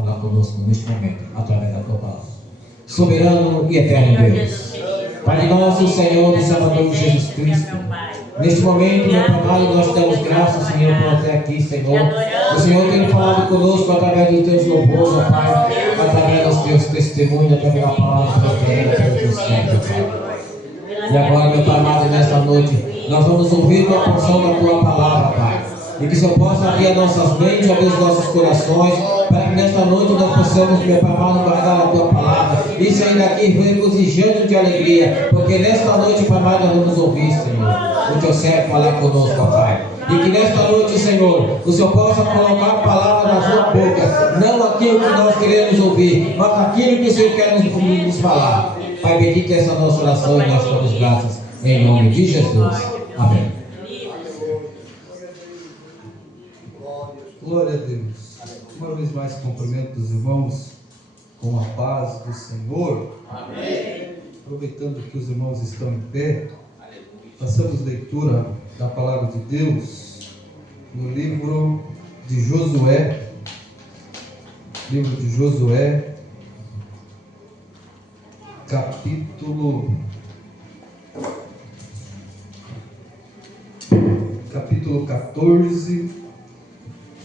falar conosco neste momento, através da tua palavra. Soberano e eterno Deus, Pai nosso, Senhor e Salvador Jesus Cristo, neste momento, meu Pai, nós damos graças, Senhor, por até aqui, Senhor. O Senhor tem falado conosco através dos teus louvores, ó Pai, através dos teus testemunhos, através da palavra do teu servo, Pai. E agora, meu Pai amado, nesta noite, nós vamos ouvir uma porção da tua palavra, Pai. E que o Senhor possa abrir as nossas mentes, abrir os nossos corações, para que nesta noite nós possamos, meu Pai amado, guardar a tua palavra e sair daqui regozijando de alegria, porque nesta noite, Pai amado, nós vamos ouvir, Senhor, o teu servo falar conosco, ó Pai. E que nesta noite, Senhor, o Senhor possa colocar a palavra na sua boca, não aquilo que nós queremos ouvir, mas aquilo que o Senhor quer nos falar. Pai, bendita essa nossa oração e nós damos graças em nome de Jesus. Amém. Glória a Deus. Uma vez mais cumprimento os irmãos com a paz do Senhor. Amém. Aproveitando que os irmãos estão em pé, façamos leitura da palavra de Deus no livro de Josué. Livro de Josué, capítulo 14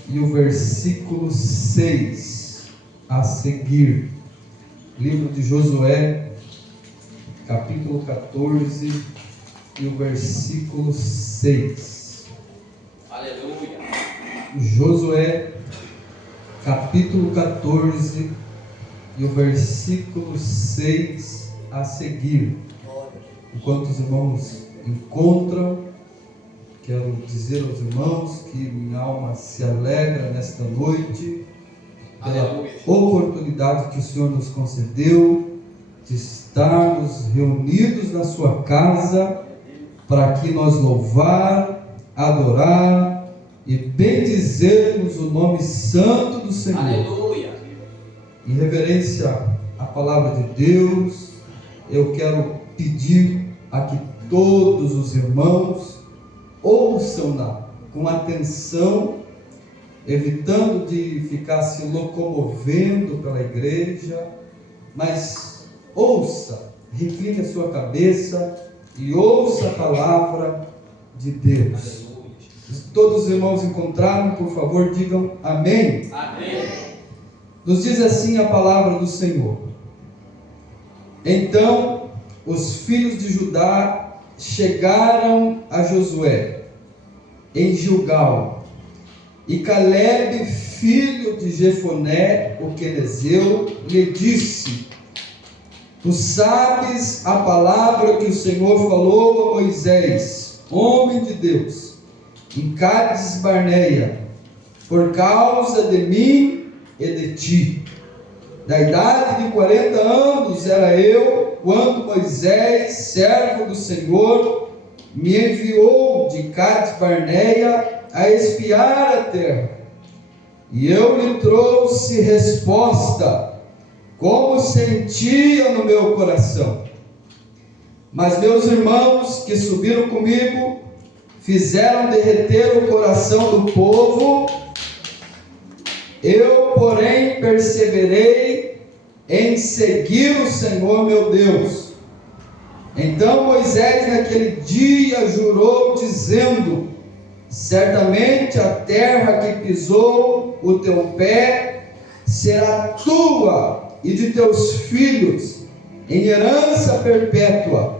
e o versículo 6 a seguir. Livro de Josué, capítulo 14 e o versículo 6. Aleluia. Josué, capítulo 14 e o versículo 6 a seguir. Enquanto os irmãos encontram, quero dizer aos irmãos que minha alma se alegra nesta noite pela oportunidade que o Senhor nos concedeu de estarmos reunidos na sua casa para que nós louvar, adorar e bendizermos o nome santo do Senhor. Aleluia. Em reverência à palavra de Deus, eu quero pedir a que todos os irmãos ouçam-na com atenção, evitando de ficar se locomovendo pela igreja, mas ouça, recline a sua cabeça e ouça a palavra de Deus. Se todos os irmãos encontraram, por favor, digam amém. Amém. Nos diz assim a palavra do Senhor: então os filhos de Judá chegaram a Josué em Gilgal, e Calebe, filho de Jefoné, o quenezeu, lhe disse: tu sabes a palavra que o Senhor falou a Moisés, homem de Deus, em Cádiz Barneia, por causa de mim e de ti. Da idade de 40 anos era eu, quando Moisés, servo do Senhor, me enviou de Cádiz Barneia a espiar a terra. E eu lhe trouxe resposta, como sentia no meu coração. Mas meus irmãos que subiram comigo fizeram derreter o coração do povo. Eu, porém, perseverei em seguir o Senhor meu Deus. Então Moisés naquele dia jurou, dizendo: certamente a terra que pisou o teu pé será tua e de teus filhos em herança perpétua,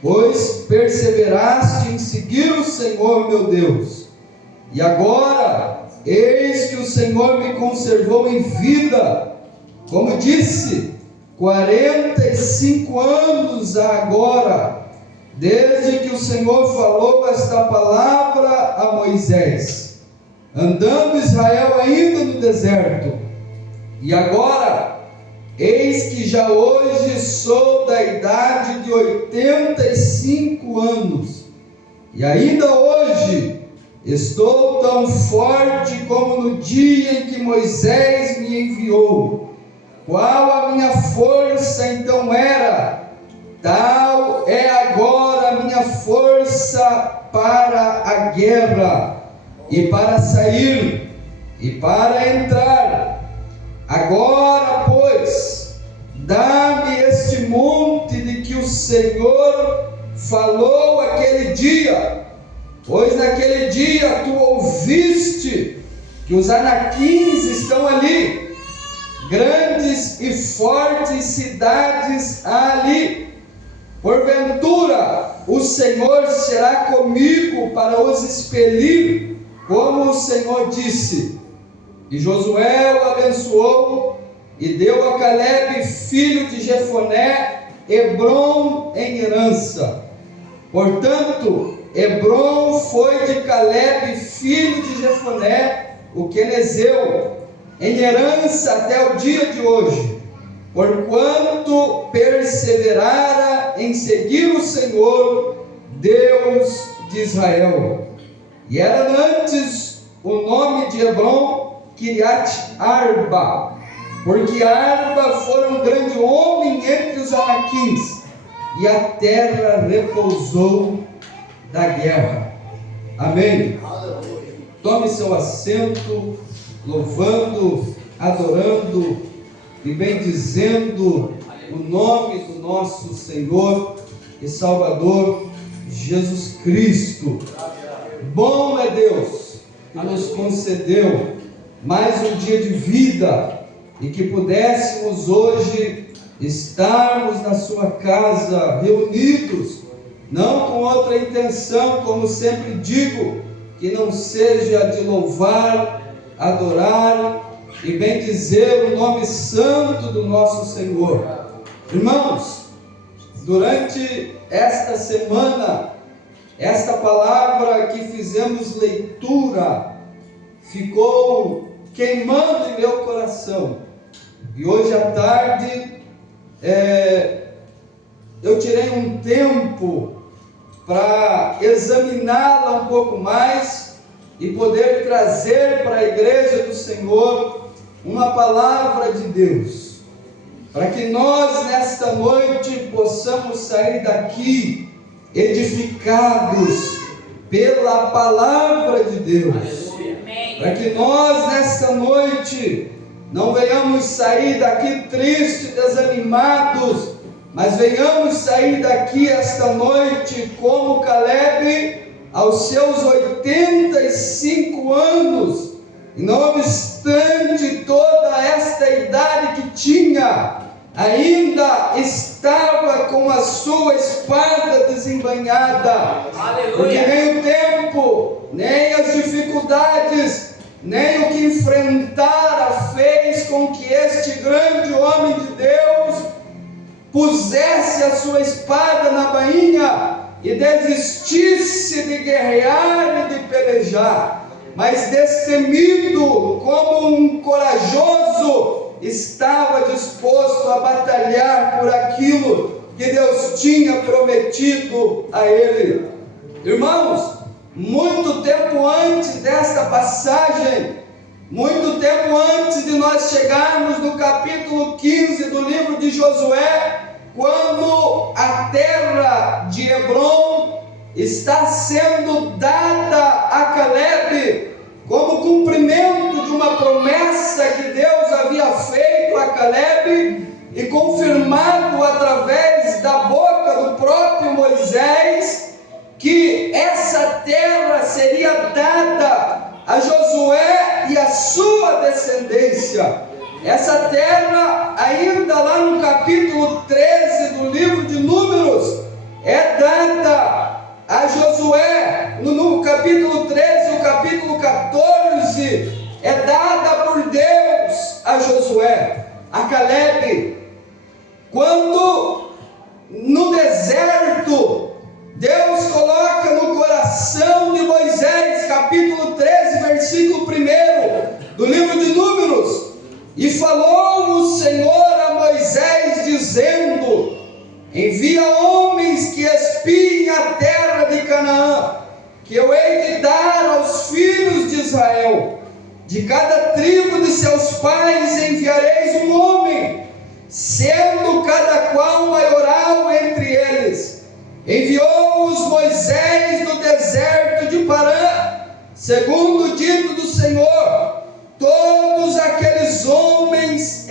pois perseveraste em seguir o Senhor meu Deus. E agora, eis que o Senhor me conservou em vida, como disse, 45 anos agora, desde que o Senhor falou esta palavra a Moisés, andando Israel ainda no deserto. E agora, eis que já hoje sou da idade de 85 anos, e ainda hoje estou tão forte como no dia em que Moisés me enviou. Qual a minha força então era, tal é agora a minha força para a guerra, e para sair, e para entrar. Agora Agora, pois, dá-me este monte de que o Senhor falou aquele dia, pois naquele dia tu ouviste que os anaquins estão ali, grandes e fortes cidades há ali. Porventura o Senhor será comigo para os expelir, como o Senhor disse. E Josué o abençoou e deu a Calebe, filho de Jefoné, Hebrom em herança. Portanto, Hebrom foi de Calebe, filho de Jefoné, o quenezeu, em herança até o dia de hoje, porquanto perseverara em seguir o Senhor, Deus de Israel. E era antes o nome de Hebrom Kiriat Arba, porque Arba fora um grande homem entre os anaquins, e a terra repousou da guerra. Amém? Tome seu assento, louvando, adorando e bendizendo o nome do nosso Senhor e Salvador Jesus Cristo. Bom é Deus que nos concedeu mais um dia de vida e que pudéssemos hoje estarmos na sua casa reunidos, não com outra intenção, como sempre digo, que não seja de louvar, adorar e bendizer o nome santo do nosso Senhor. Irmãos, durante esta semana, esta palavra que fizemos leitura ficou queimando em meu coração, e hoje à tarde eu tirei um tempo para examiná-la um pouco mais e poder trazer para a igreja do Senhor uma palavra de Deus, para que nós nesta noite possamos sair daqui edificados pela palavra de Deus, para que nós nesta noite não venhamos sair daqui tristes, desanimados, mas venhamos sair daqui esta noite como Calebe, aos seus 85 anos, e não obstante toda esta idade que tinha, ainda estava com a sua espada desembainhada, porque nem o tempo, nem as dificuldades, nem o que enfrentara fez com que este grande homem de Deus pusesse a sua espada na bainha e desistisse de guerrear e de pelejar, mas destemido como um corajoso, estava disposto a batalhar por aquilo que Deus tinha prometido a ele. Irmãos, muito tempo antes desta passagem, muito tempo antes de nós chegarmos no capítulo 15 do livro de Josué, quando a terra de Hebrom está sendo dada a Calebe como cumprimento de uma promessa que Deus havia feito a Calebe e confirmado através da boca do próprio Moisés, que essa terra seria dada a Josué e a sua descendência. Essa terra, ainda lá no capítulo 13 do livro de Números, é dada a Josué. No capítulo 13 e o capítulo 14, é dada por Deus a Josué, a Calebe. Quando no deserto, Deus coloca no coração de Moisés, capítulo 13, versículo 1 do livro de Números, e falou o Senhor a Moisés, dizendo: envia homens que espiem a terra de Canaã, que eu hei de dar aos filhos de Israel. De cada tribo de seus pais enviareis um homem, sendo cada qual maioral entre eles. Enviou-os Moisés no deserto de Parã, segundo o dito do Senhor. Todos aqueles homens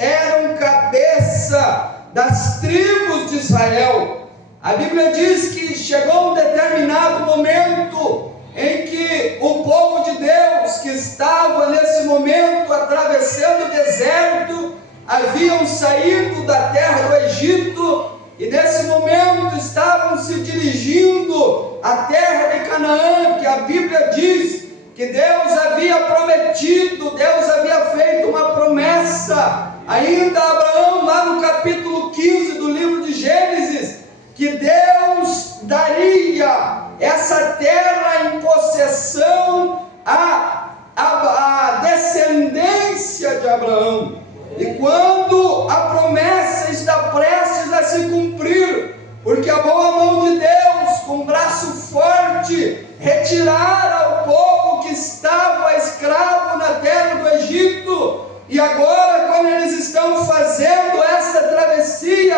das tribos de Israel. A Bíblia diz que chegou um determinado momento em que o povo de Deus, que estava nesse momento atravessando o deserto, haviam saído da terra do Egito e nesse momento estavam se dirigindo à terra de Canaã, que a Bíblia diz que Deus havia prometido, Deus havia feito uma promessa ainda a Abraão, lá no capítulo 15 do livro de Gênesis, que Deus daria essa terra em possessão à descendência de Abraão. E quando a promessa está prestes a se cumprir, porque a boa mão de Deus, com braço forte, retirara o povo que estava escravo na terra do Egito, e agora, quando eles estão fazendo essa travessia,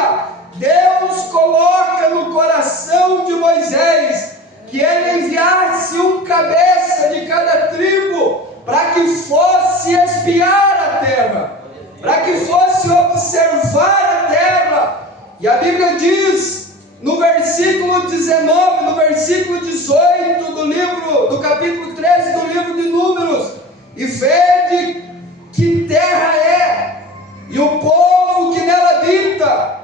Deus coloca no coração de Moisés que ele enviasse um cabeça de cada tribo para que fosse espiar a terra, para que fosse observar a terra. E a Bíblia diz no versículo 19, no versículo 18 do capítulo 13 do livro de Números: e vede que terra é, e o povo que nela habita,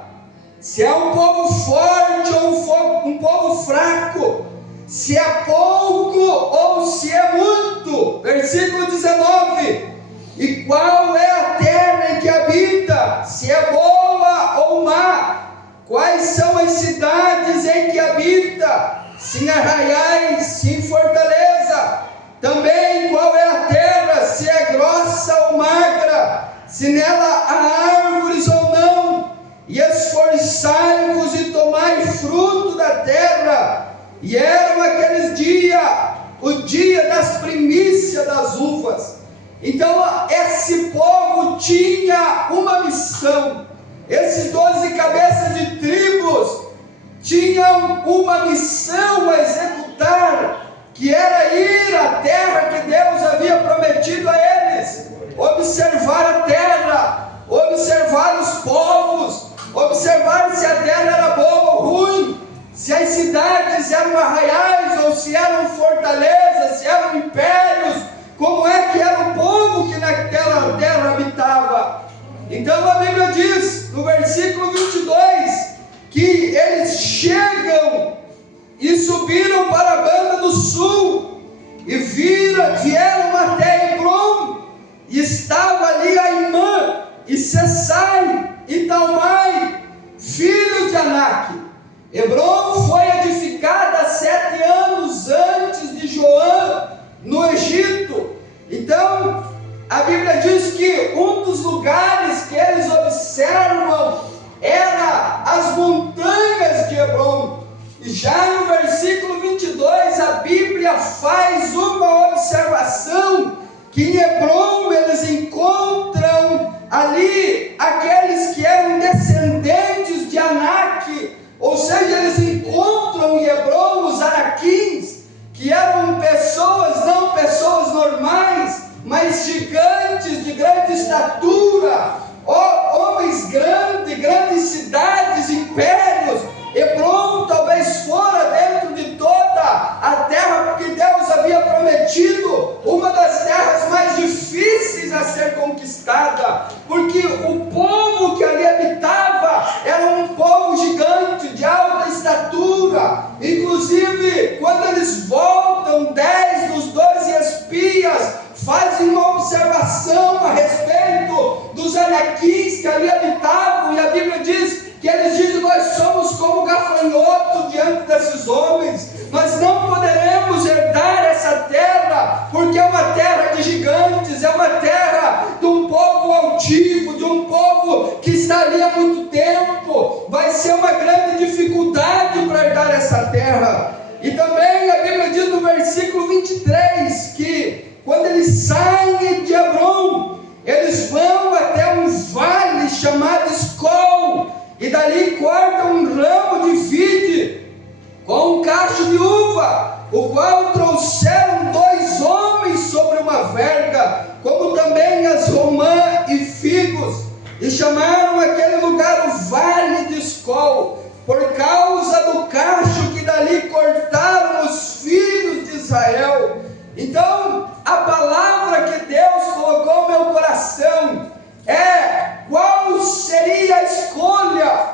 se é um povo forte ou um povo fraco, se é pouco ou se é muito. Versículo 19: e qual é a terra em que habita, se é boa ou má? Quais são as cidades em que habita, se em arraiais, se em fortaleza? Também qual é a terra, se é grossa ou magra, se nela há árvores ou não? E esforçai-vos e tomai fruto da terra. E eram aqueles dias, o dia das primícias das uvas. Então esse povo tinha uma missão. Esses 12 cabeças de tribos tinham uma missão a executar, que era ir à terra que Deus havia prometido a eles, observar a terra, observar os povos, observar se a terra era boa ou ruim, se as cidades eram arraiais ou se eram fortalezas, se eram impérios, como é que era o povo que naquela terra habitava. Então a Bíblia diz no versículo 22 que eles chegam e subiram para a banda do sul e vieram até Hebrom, e estava ali Aimã e Sessai e Talmai, filhos de Anak. Hebrom foi edificada 7 anos antes de João, no Egito. Então a Bíblia diz que um dos lugares que eles observam era as montanhas de Hebrom. E já no versículo 22 a Bíblia faz uma observação, que em Hebrom eles encontram ali aqueles que eram descendentes de Anak, ou seja, eles encontram em Hebrom os anaquins, que eram pessoas, não pessoas normais, mas gigantes de grande estatura, homens grandes cidades, impérios. Hebrom talvez fora dentro de toda a terra que Deus havia prometido, uma das terras mais difíceis a ser conquistada, porque o povo que ali habitava era um povo gigante, de alta estatura. Inclusive, quando eles voltam, 10 dos 12 espias fazem uma observação a respeito dos anaquins que ali habitavam, e a Bíblia diz que eles dizem: nós somos como gafanhoto diante desses homens, nós não poderemos herdar essa terra, porque é uma terra de gigantes, é uma terra de um povo altivo, de um povo que está ali há muito tempo, vai ser uma grande dificuldade para herdar essa terra. E também a Bíblia diz no versículo 23 que quando eles saem de Hebrom, eles vão até um vale chamado Escol, e dali cortam um ramo de vide com um cacho de uva, o qual trouxeram 2 homens sobre uma verga, como também as romã e figos. e chamaram aquele lugar o Vale de Escol, por causa do cacho que dali cortaram os filhos de Israel. Então, a palavra que Deus colocou no meu coração é: qual seria a escolha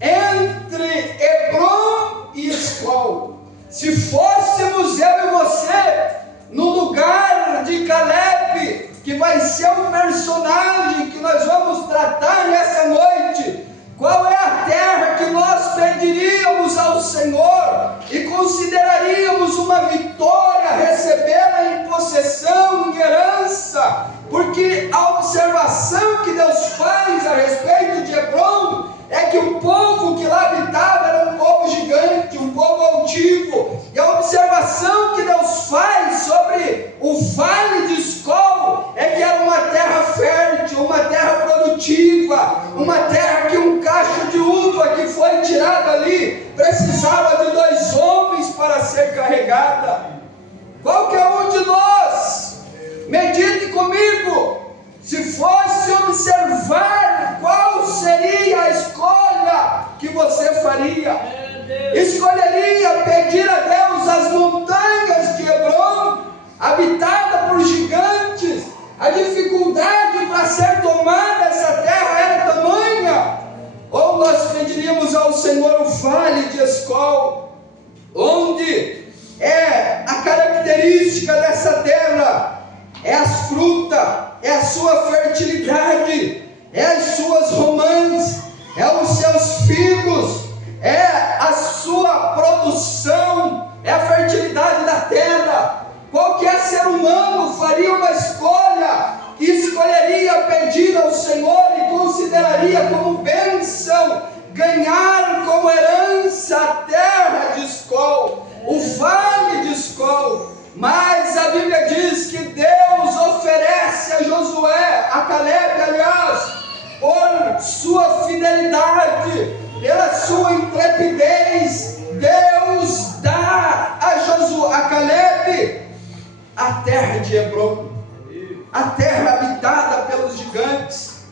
entre Hebrom e Escol? Se fôssemos eu e você no lugar de Caleb, que vai ser o personagem que nós vamos tratar nessa noite, qual é a terra que nós pediríamos ao Senhor e consideraríamos uma vitória recebê-la em possessão, em herança? Porque a observação que Deus faz a respeito de Hebrom é que o povo que lá habitava era um povo gigante, um povo altivo. E a observação que Deus faz sobre o Vale de Escol é que era uma terra fértil, uma terra produtiva, uma terra que um cacho de uva que foi tirado ali precisava de 2 homens para ser carregada. Qualquer um de nós, medite comigo, se fosse observar qual seria a escolha que você faria. Escolheria pedir a Deus as montanhas de Hebrom, habitada por gigantes? A dificuldade para ser tomada essa terra era tamanha? Ou nós pediríamos ao Senhor o Vale de Escol, onde a característica dessa terra é as frutas, é a sua fertilidade, é as suas romãs, é os seus figos, é a sua produção, é a fertilidade da terra. Qualquer ser humano faria uma escolha, escolheria pedir ao Senhor e consideraria como bênção ganhar como herança a terra de Escol, o Vale de Escol. Mas a Bíblia diz que Deus oferece a Josué, a Caleb, aliás, por sua fidelidade, pela sua intrepidez, Deus dá a Caleb a terra de Hebrom, a terra habitada pelos gigantes,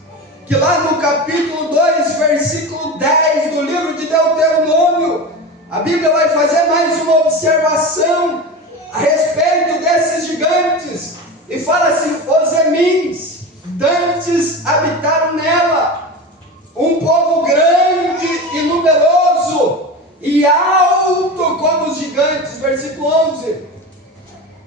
que lá no capítulo 2, versículo 10 do livro de Deuteronômio, a Bíblia vai fazer mais uma observação a respeito desses gigantes, e fala assim: os Emins dantes habitaram nela, um povo grande e numeroso e alto como os gigantes. Versículo 11: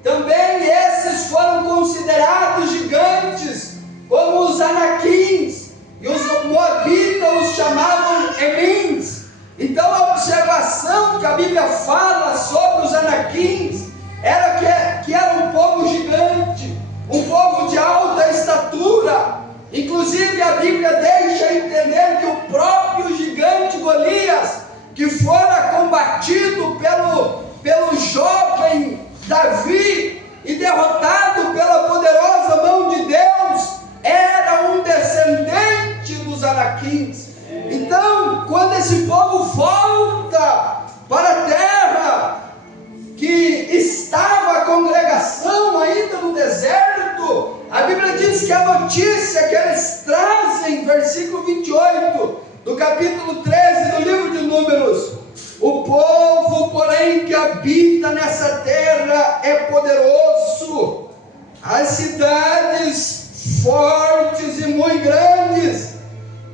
também esses foram considerados gigantes como os Anaquins, e os Moabitas os chamavam Emins. Então a observação que a Bíblia fala sobre os Anaquins era que era um povo gigante, um povo de alta estatura. Inclusive a Bíblia deixa entender que o próprio gigante Golias, que fora combatido pelo jovem Davi e derrotado pela poderosa mão de Deus, era um descendente dos Anaquins. Então, quando esse povo volta para a terra que estava a congregação ainda no deserto, a Bíblia diz que a notícia que eles trazem, versículo 28 do capítulo 13 do livro de Números: o povo, porém, que habita nessa terra é poderoso, as cidades fortes e muito grandes,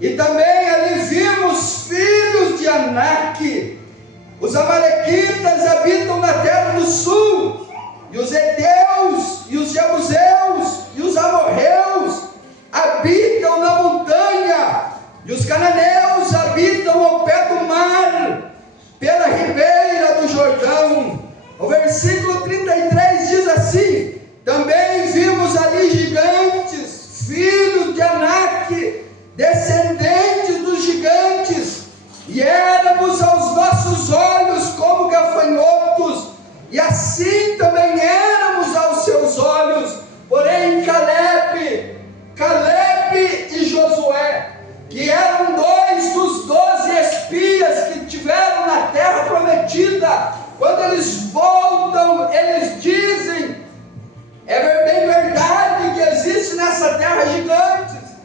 e também ali vimos filhos de Anak. Os amalequitas habitam na terra do sul, e os heteus, e os jebuseus, e os amorreus habitam na montanha, e os cananeus habitam ao pé do mar, pela ribeira do Jordão. O versículo 33 diz assim: também vimos ali gigantes, filhos de Anak, descendentes dos gigantes, e éramos aos nossos olhos como gafanhotos, e assim também éramos aos seus olhos. Porém Caleb e Josué, que eram 2 dos 12 espias que tiveram na terra prometida, quando eles voltam, eles dizem: é bem verdade que existe nessa terra gigantes,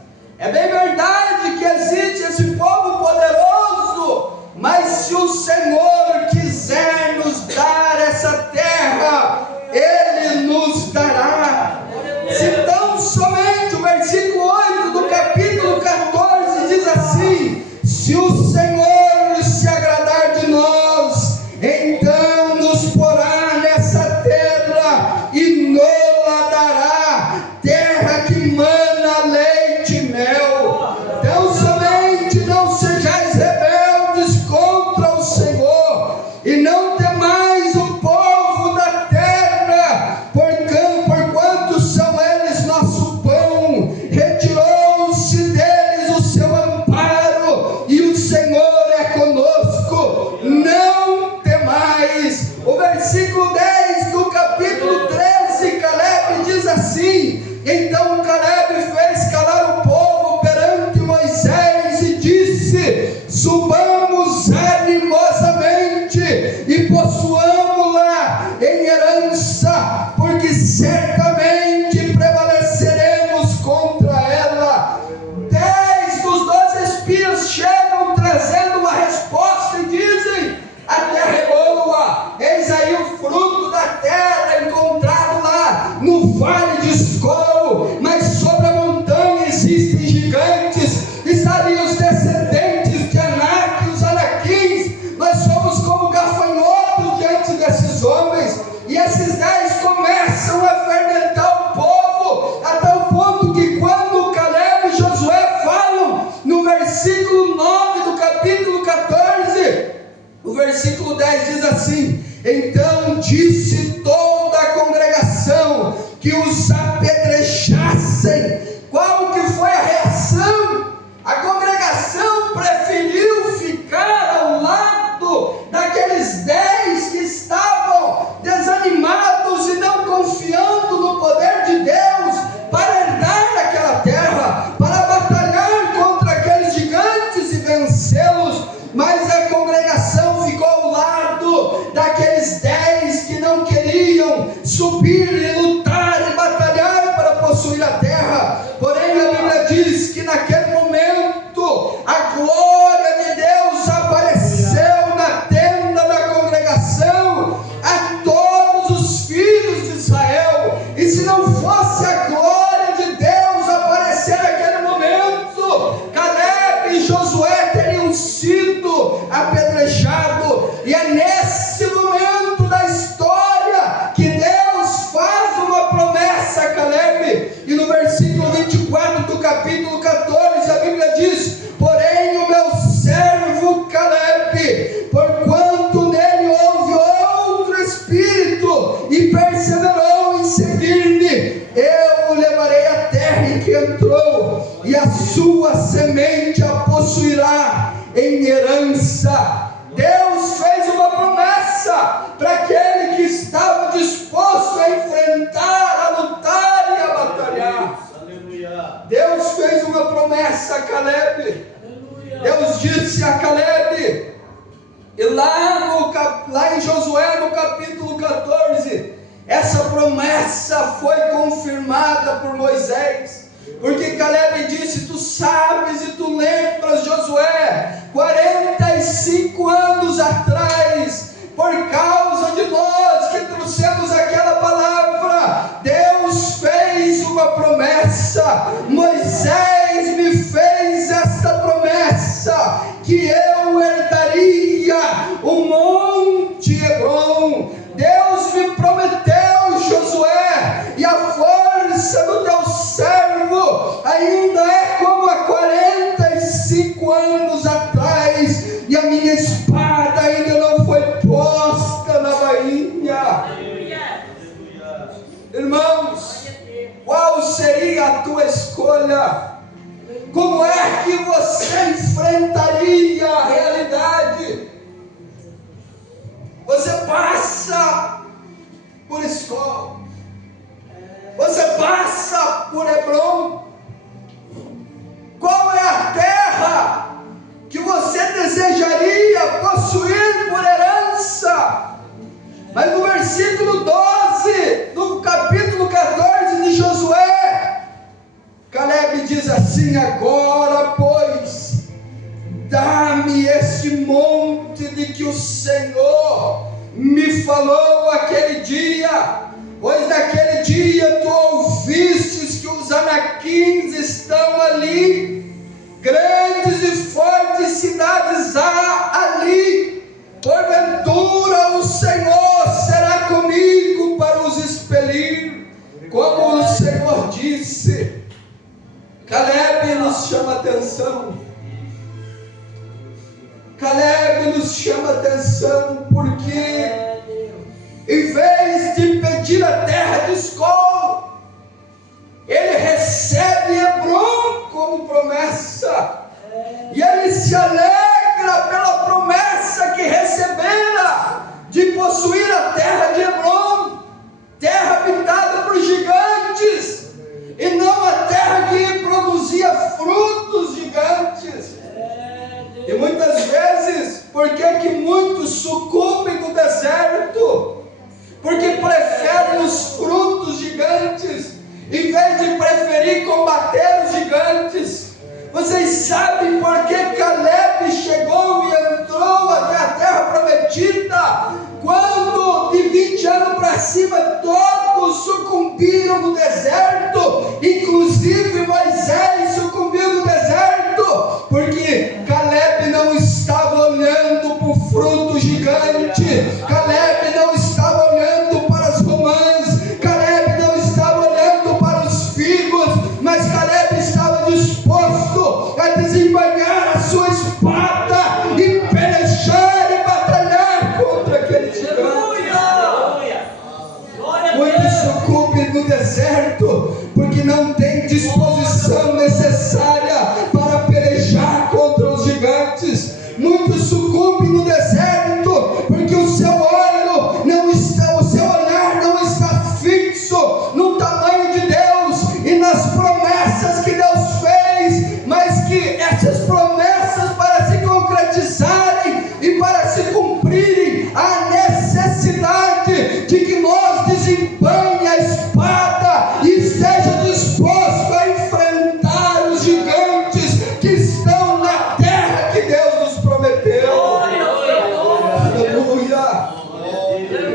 É bem verdade que existe esse povo poderoso, mas se o Senhor quiser nos dar essa terra, Ele nos dará. Se tão somente o versículo 8 do capítulo 14 diz assim: se o Senhor se agradar de nós, então nos porá nessa terra e nos dará, terra que mana leite e mel. Então somente não sejais rebeldes contra o Senhor, e não temais o povo da terra, porquanto são eles nosso pão. Retirou-se deles o seu amparo, e o Senhor é conosco. Não temais. O versículo 10 do capítulo 13, Caleb diz assim: então Caleb fez calar o povo perante Moisés e disse: subamos animosamente e possuamos-la em herança, porque certamente prevaleceremos contra ela. 10 dos 12 espias chegam trazendo uma resposta e dizem: a terra é boa, eis aí o fruto da terra encontrado lá no vale de Escol, mas sobre a montanha existem gigantes, estariam os descendentes de Anak, os Anaquins. Nós somos como gafanhotos diante desses homens. E esses 10 começam a fermentar o povo, a tal ponto que quando Caleb e Josué falam no versículo 9 do capítulo 14, o versículo 10 diz assim: então disse toda a congregação que os apedrejassem. Qual que foi a reação? A congregação preferiu ficar ao lado daqueles 10 que estavam desanimados e não confiando no poder de Deus para herdar aquela terra, para batalhar contra aqueles gigantes e vencê-los. Mas a congregação ficou ao lado daqueles 10 que não queriam subir e lutar e batalhar para possuir a terra. Porém a Bíblia diz que naquele momento a glória de Deus apareceu na tenda da congregação a todos os filhos de Israel. E se não fosse a glória de Deus aparecer naquele momento, Caleb e Josué teriam sido apedrejados. E é nesse momento da história que Deus faz uma promessa a Caleb. E no versículo 24 do capítulo 14 a Bíblia diz: porém o meu servo Caleb, porquanto nele houve outro espírito e perseverou em seguir-me, eu o levarei à terra em que entrou, e a sua semente a possuirá em herança. Deus fez uma promessa para aquele que estava disposto a enfrentar, a lutar e a batalhar. Deus fez uma promessa a Caleb. Deus disse a Caleb, e lá em Josué no capítulo 14, essa promessa foi confirmada por Moisés, porque Caleb disse: tu sabes e tu lembras, Josué, 45 anos atrás, por causa de nós que trouxemos aquela palavra, Deus fez uma promessa. Moisés me fez esta promessa, que eu herdaria o monte Hebron. Deus me prometeu, Josué, e a força do teu servo ainda é como há 45 anos atrás, e a minha espada ainda não foi posta na bainha. Irmãos, qual seria a tua escolha? Como é que você enfrentaria a realidade? Você passa por Escol, você passa por Hebron. Qual é a terra que você desejaria possuir por herança? Mas no versículo 12 do capítulo 14 de Josué, Caleb diz assim: agora neste monte de que o Senhor me falou aquele dia, pois naquele dia tu ouvistes que os anaquins estão ali, grandes e fortes cidades há ali, porventura o Senhor será comigo para os expelir, como o Senhor disse. Caleb nos chama atenção. Caleb nos chama atenção porque, em vez de pedir a terra de Escol, ele recebe Hebrom como promessa, e ele se alegra pela promessa que recebera de possuir a terra de Hebrom, terra habitada por gigantes, e não a terra que produzia frutos gigantes. E muitas vezes, por que muitos sucumbem no deserto? Porque preferem os frutos gigantes, em vez de preferir combater os gigantes. Vocês sabem por que Caleb chegou e entrou até a terra prometida, quando de 20 anos para cima todos sucumbiram no deserto, inclusive Moisés sucumbiu no deserto, porque Caleb não estava olhando para o fruto gigante, Caleb não estava olhando para as romãs, Caleb não estava olhando para os figos, mas Caleb estava disposto a desembanhar a sua espada e pelejar e batalhar contra aquele gigante. Muitos sucumbem no deserto porque não tem disposição necessária para pelejar contra os gigantes. Muitos sucumbem no deserto porque o seu olhar não está fixo no tamanho de Deus e nas promessas que Deus fez, mas que essas promessas, para se concretizarem e para se cumprirem, há necessidade de que nós desembanhe a espada e esteja disposto a enfrentar os gigantes que estão na terra que Deus nos prometeu. Aleluia!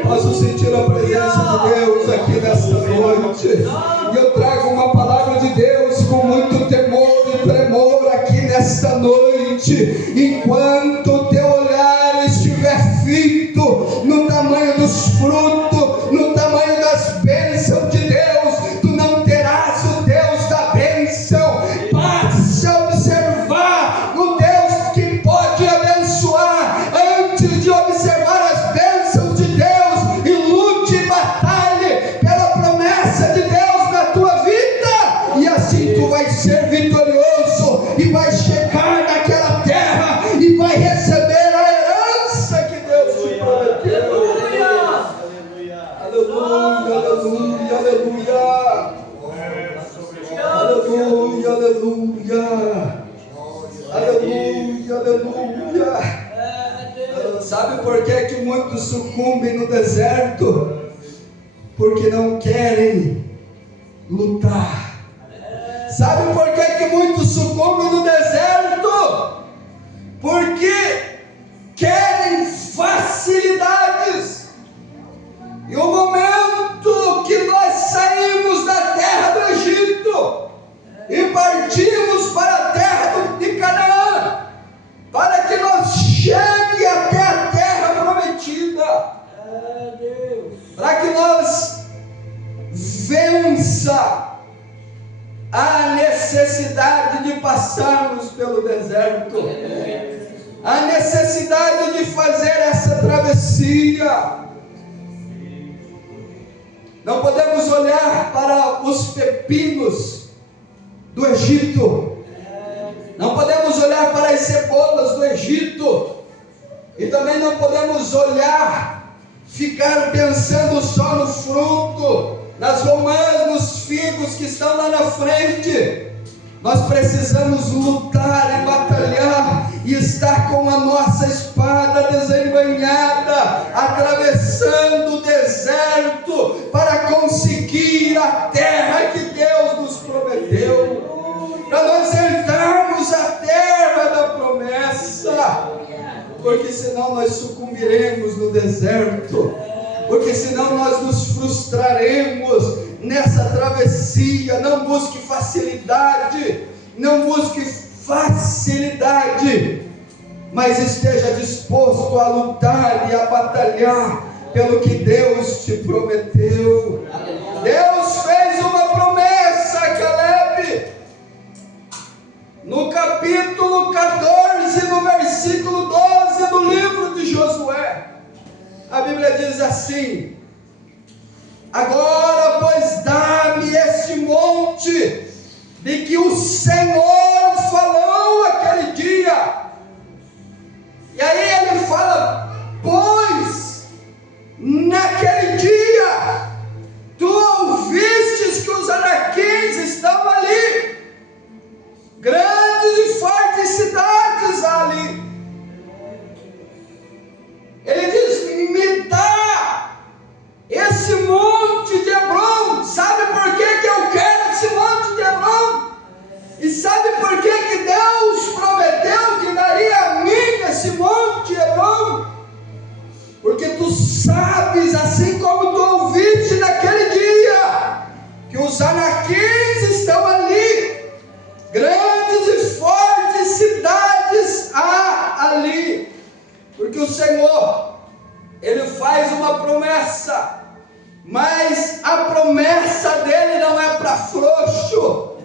Posso sentir a presença de Deus aqui nesta noite, e eu trago uma palavra de Deus com muito temor e tremor aqui nesta noite. Enquanto o teu olhar estiver fito no tamanho dos frutos, no tamanho das bênçãos de Deus, tu não terás o Deus da bênção. Passe a observar o Deus que pode abençoar antes de observar as bênçãos de Deus, e lute e batalhe pela promessa de Deus na tua vida, e assim tu vai ser vitorioso e vai chegar naquela terra e vai receber a herança que Deus te prometeu. Aleluia, aleluia, aleluia. Aleluia, aleluia. Aleluia, aleluia. Sabe por que muitos sucumbem no deserto? Porque não querem lutar. Sabe por que muitos sucumbem no deserto? Porque querem facilidades. E o momento que nós saímos da terra do Egito e partimos para a terra de Canaã, para que nós chegue até a terra prometida, para que nós vença a necessidade de passarmos pelo deserto, a necessidade de fazer essa travessia. Não podemos olhar para os pepinos do Egito, não podemos olhar para as cebolas do Egito, e também não podemos olhar, ficar pensando só no fruto, nas romãs, nos figos que estão lá na frente. Nós precisamos lutar e batalhar e estar com a nossa espada desembainhada, atravessando o deserto para conseguir a terra que Deus nos prometeu, para nós herdarmos a terra da promessa. porque senão nós sucumbiremos no deserto, porque senão nós nos frustraremos nessa travessia. Não busque facilidade, não busque facilidade, mas esteja disposto a lutar e a batalhar pelo que Deus te prometeu. Deus fez uma promessa a Caleb, no capítulo 14, no versículo 12 do livro de Josué. A Bíblia diz assim: agora, pois, dá-me este monte de que o Senhor falou aquele dia. E aí ele fala: pois, naquele dia, tu ouvistes que os anaquins estão ali, grandes e fortes cidades ali. Ele diz: me dá esse monte de Hebron. Sabe por que eu quero esse monte de Hebron? E sabe por que Deus prometeu que daria a mim esse monte de Hebron? Porque tu sabes, assim como tu ouviste naquele dia, que os anaquins estão ali, grandes e fortes cidades há ali. Porque o Senhor, Ele faz uma promessa, mas a promessa dele não é para frouxo.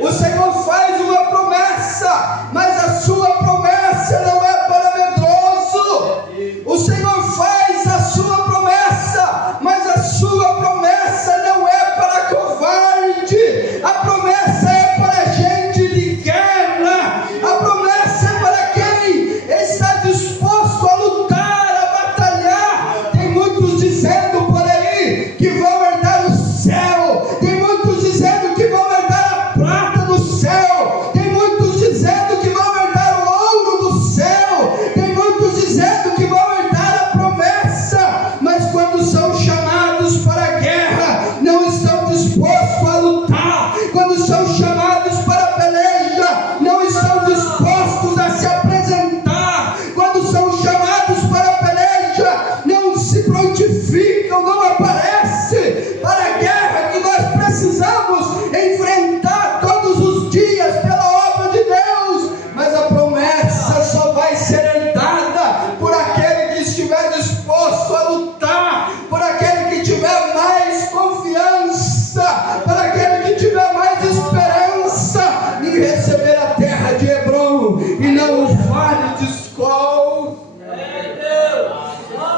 O Senhor faz uma promessa, mas a sua promessa não é para medroso. O Senhor faz a sua promessa, mas a sua promessa não é para covarde. A promessa é para gente de guerra. A promessa é para quem está disposto a lutar, a batalhar. Tem muitos dizendo por aí que vão herdar o céu. Tem muitos dizendo que vão herdar a prata do céu. Tem muitos dizendo que vão herdar o ouro do céu. Tem muitos dizendo que vão herdar a promessa, mas quando são chamados para a guerra, não estão dispostos a lutar. Quando são chamados para a peleja, não estão dispostos a se apresentar. Quando são chamados para a peleja, não se prontificam, não aparecem para a guerra que nós precisamos enfrentar todos os dias pela obra de Deus. Mas a promessa só vai ser herdada por aquele que estiver disposto a lutar, por aquele que tiver mais confiança, por aquele que tiver mais esperança em receber a terra de Hebron e não o vale de Escol.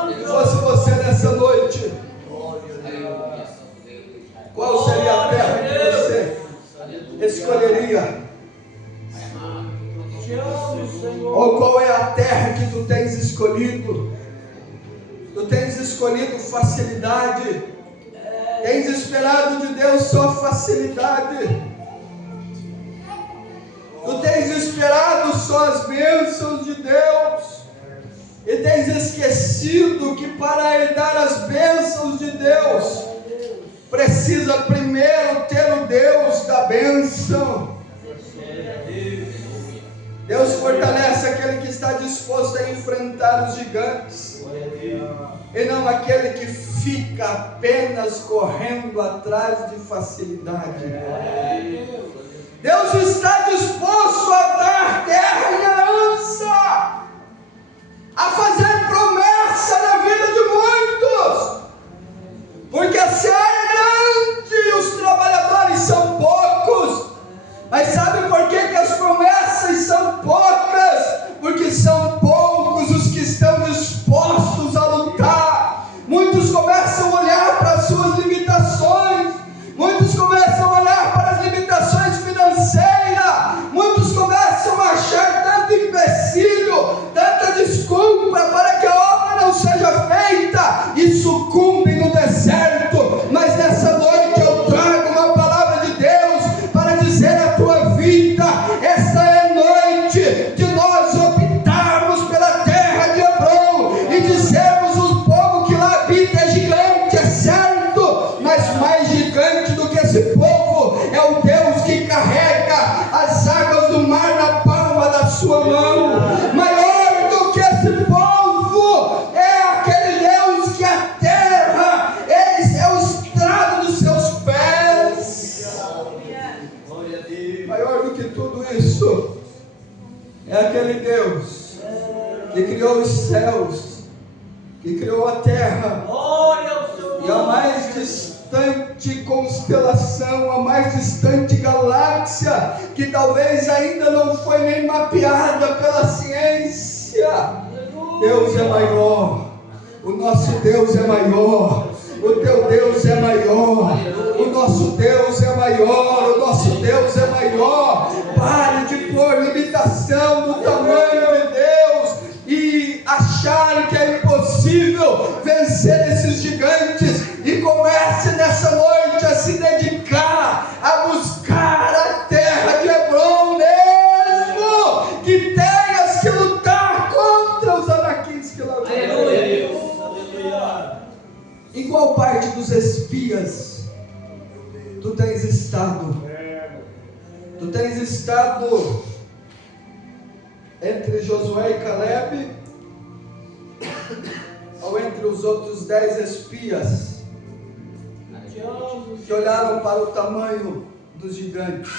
Se fosse você nessa noite, qual seria a terra que você escolheria? Ou qual é a terra que tu tens escolhido? Tu tens escolhido facilidade? Tens esperado de Deus só facilidade? Tu tens esperado só as bênçãos de Deus? E tens esquecido que para herdar as bênçãos de Deus, precisa primeiro ter o Deus da bênção. Deus fortalece aquele que está disposto a enfrentar os gigantes, e não aquele que fica apenas correndo atrás de facilidade. Deus está disposto a dar terra em herança, a fazer promessa na vida de muitos, porque a seara é grande e os trabalhadores são poucos. Mas sabe por que as promessas são poucas? Porque são poucos os que estão dispostos a lutar. Muitos começam a olhar para as suas limitações, muitos começam a olhar para as limitações financeiras, muitos começam a achar tanto empecilho, tanta desculpa para que a obra não seja feita e sucumbem no deserto. Mas nessa noite eu trago uma palavra de Deus para dizer à tua vida: esta é a noite de nós optarmos pela terra de Hebron e dizermos: o povo que lá habita é gigante, é certo, mas mais gigante do que esse povo é o Deus que carrega as águas do mar na palma da sua mão. Maior do que esse é aquele Deus que criou os céus, que criou a terra, e a mais distante constelação, a mais distante galáxia, que talvez ainda não foi nem mapeada pela ciência. Deus é maior, o nosso Deus é maior, o teu Deus é maior, o nosso Deus é maior, o nosso Deus é maior. Pare de pôr limitação no tamanho de Deus e achar que é impossível vencer esses gigantes, e comece nessa noite a se dedicar a buscar a terra de Hebrom, mesmo que tenhas que lutar contra os anaquins que lá vêm. Em qual parte dos espias tu tens estado? Tu tens estado entre Josué e Caleb, ou entre os outros 10 espias que olharam para o tamanho dos gigantes,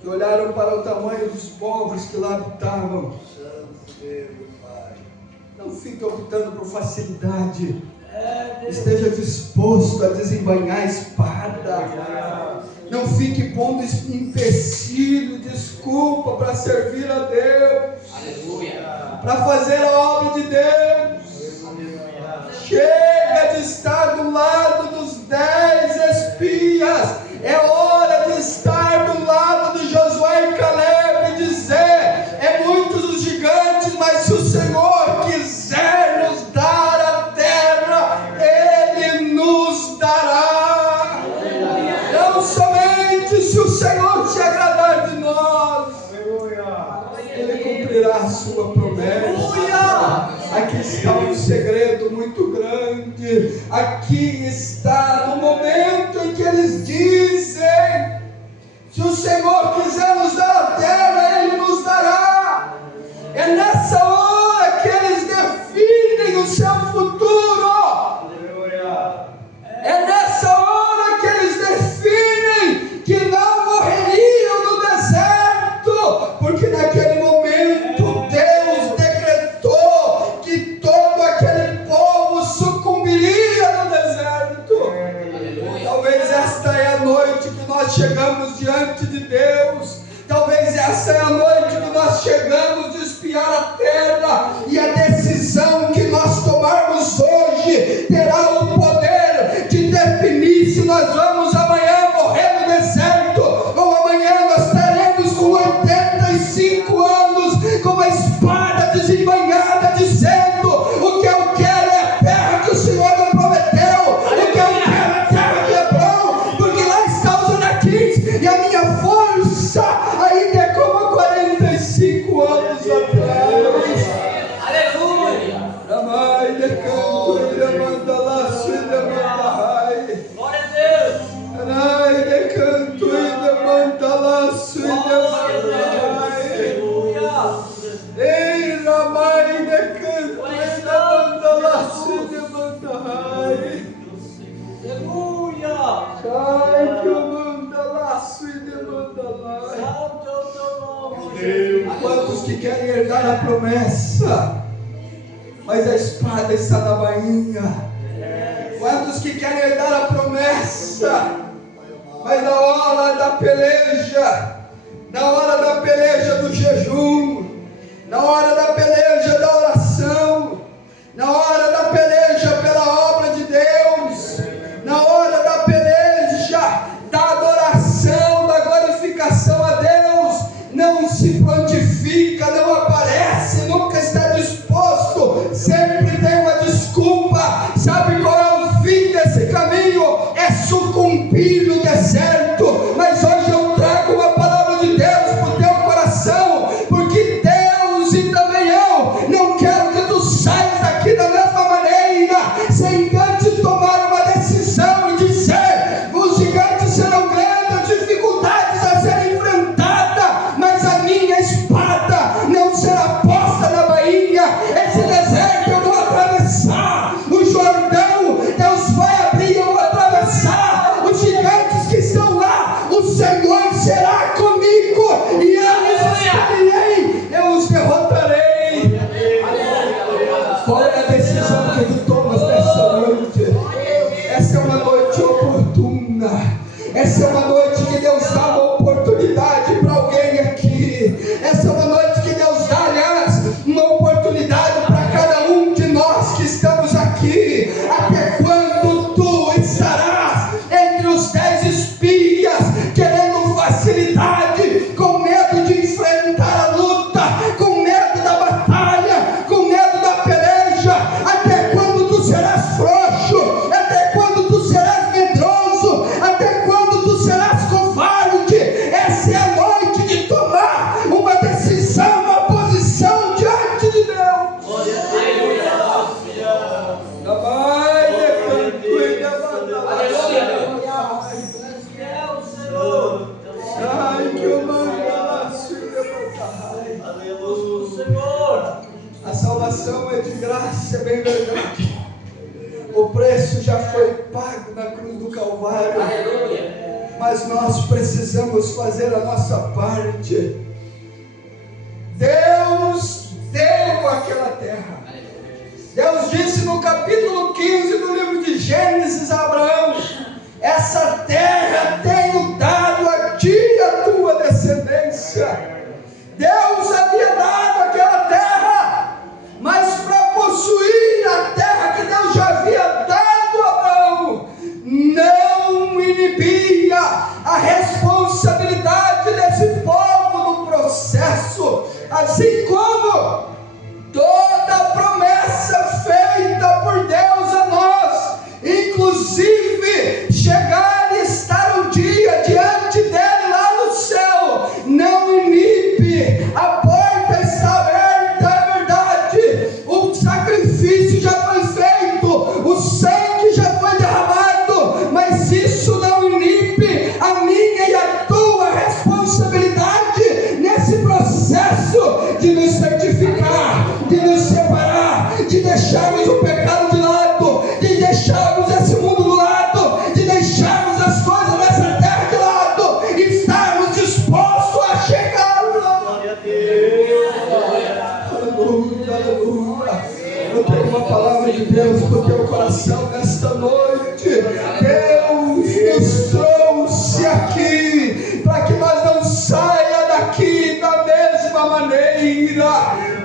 que olharam para o tamanho dos povos que lá habitavam? Não fique optando por facilidade, esteja disposto a desembainhar a espada. Não fique pondo empecilho, desculpa para servir a Deus, para fazer a obra de Deus. Chega de estar do lado dos 10 espias, é hora de estar do lado de Josué e Caleb e dizer: é muitos os gigantes, mas se o Senhor quiser nos dar a terra, Ele nos dará. Não somente se o Senhor se agradar de nós, Ele cumprirá a sua promessa. Aqui está um segredo muito grande. Aqui está no momento em que eles dizem: se o Senhor quiser nos dar a terra, Ele nos dará. É nessa hora que eles definem o seu futuro. É nessa hora que eles definem que não morreriam no deserto, porque naquele momento Deus decretou que todo aquele povo sucumbiria no deserto. Talvez esta é a noite que nós chegamos diante de Deus. Talvez essa é a noite que nós chegamos de espiar a terra, e a decisão que nós tomarmos hoje terá o poder de definir se nós vamos amanhã morrer no deserto, ou amanhã nós estaremos com 85 anos com a espada desembainhada, dizendo: o que eu quero é a terra que o Senhor me prometeu, o que eu quero é a terra de Hebrom, porque lá está os anaquins, e a minha força ainda é como há 45 anos atrás. Aleluia! Ramai de canto e demanda laço e demanda rai. Glória a Deus! Ramai de canto e demanda laço e demanda rai. Ei, Ramai de canto e demanda laço e demanda rai. Aleluia! Sai que eu manda laço e demanda rai. Santo é o teu nome. Quantos que querem herdar a promessa, mas a espada está na bainha? Quantos que querem herdar a promessa, mas na hora da peleja, do jejum, na hora da peleja da oração, na hora da peleja pela obra de Deus, na hora da peleja da adoração, da glorificação a Deus, não se prontifica, não aparece, nunca está disposto, sempre tem uma desculpa. Sabe qual é o fim desse caminho? É sucumbir no deserto. Mas hoje eu trago uma palavra de Deus para o teu coração, porque Deus e também eu não quero que tu saias daqui da mesma maneira, sem antes tomar uma decisão e dizer: os gigantes serão grandes, dificuldades a serem enfrentadas, mas a minha espada não será posta na bainha. salvação é de graça, é bem verdade. O preço já foi pago na cruz do Calvário. Aleluia. Mas nós precisamos fazer a nossa parte. Deus deu aquela terra. Deus disse no capítulo 15 do livro de Gênesis a Abraão: essa terra tenho dado a ti e a tua descendência. Deus havia dado aquela terra, mas para possuir a terra que Deus já havia dado a Abraão, não inibia a responsabilidade desse povo no processo, assim como toda a promessa feita por Deus a nós, inclusive chegar e estar um dia diante dele lá no céu, não inibe. A porta está aberta, é verdade. O sacrifício já foi feito, o sangue já foi derramado, mas isso não inibe a minha e a tua responsabilidade nesse processo de nos santificar, de nos separar, de deixarmos o pecado de lado, de deixarmos esse mundo do lado, de deixarmos as coisas dessa terra de lado e estarmos dispostos a chegar lá. Glória a Deus. Aleluia, aleluia. Eu tenho uma palavra de Deus para o teu coração nesta noite. Deus nos trouxe aqui para que nós não saia daqui da mesma maneira.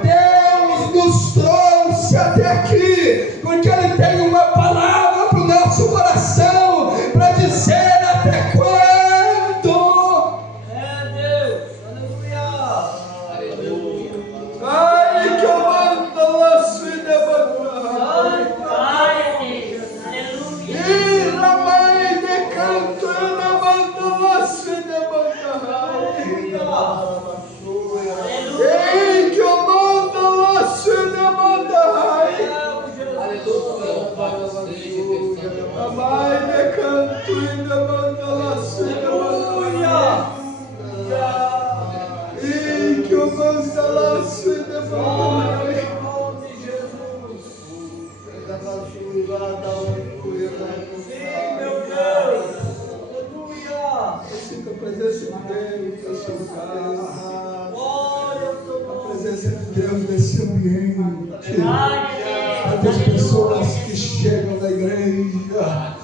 Deus nos trouxe até aqui porque Ele tem uma palavra para o nosso coração, para dizer até quando. É Deus. Aleluia. Ai, que eu mando a sua Glória a Deus. Aleluia. e la mãe de canto e la mando a sua ei, que eu mando a sua a mãe de canto e la mando a sua ei, que eu mando a sua Sim, meu Deus. Aleluia. sinta a presença de Deus nessa casa, Glória ao teu a nome. presença de Deus nesse ambiente. Glória a Deus. Tantas pessoas que chegam na igreja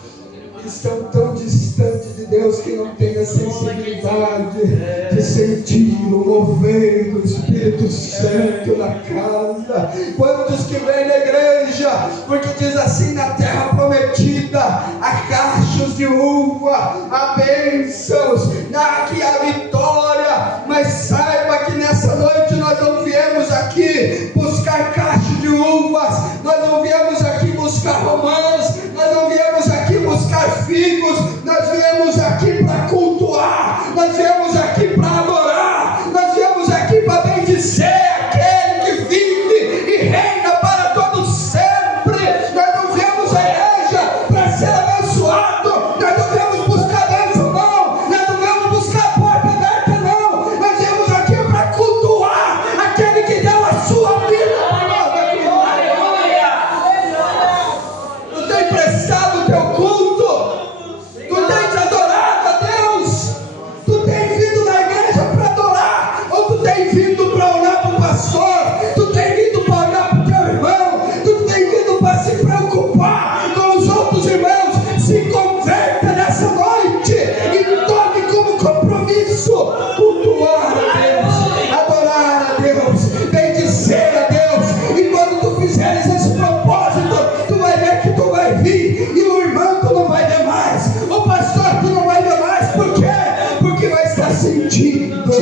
que estão tão distantes de Deus que não têm a sensibilidade de sentir o mover do Espírito Santo na casa. Quantos que vêm na igreja porque diz assim: na terra prometida há cachos de uva, há bênçãos, aqui há vitória. Mas saiba que nessa noite nós não viemos aqui buscar cachos de uvas, nós não viemos aqui buscar romãs, nós não viemos aqui buscar figos, nós viemos aqui para cultuar, nós viemos aqui para adorar, nós viemos aqui para bendizer aquele que vive e reina para todo sempre. Nós não viemos à igreja para ser abençoado, nós não viemos buscar bênção não, nós não viemos buscar a porta aberta não, nós viemos aqui para cultuar aquele que deu a sua vida por nós. Tu tem prestado o teu culto, tu tens adorado a Deus, tu tens vindo na igreja para adorar, ou tu tens vindo para olhar para o pastor, tu tens vindo para olhar para o teu irmão, tu tens vindo para se preocupar com os outros irmãos. Se converta nessa noite e tome como compromisso cultuar a Deus, adorar a Deus, bendizer a Deus. E quando tu fizeres esse propósito, tu vai ver que tu vai vir, e o irmão tu não vai ver mais, o pastor tu não vai ver mais. Por quê? Porque vai estar sentindo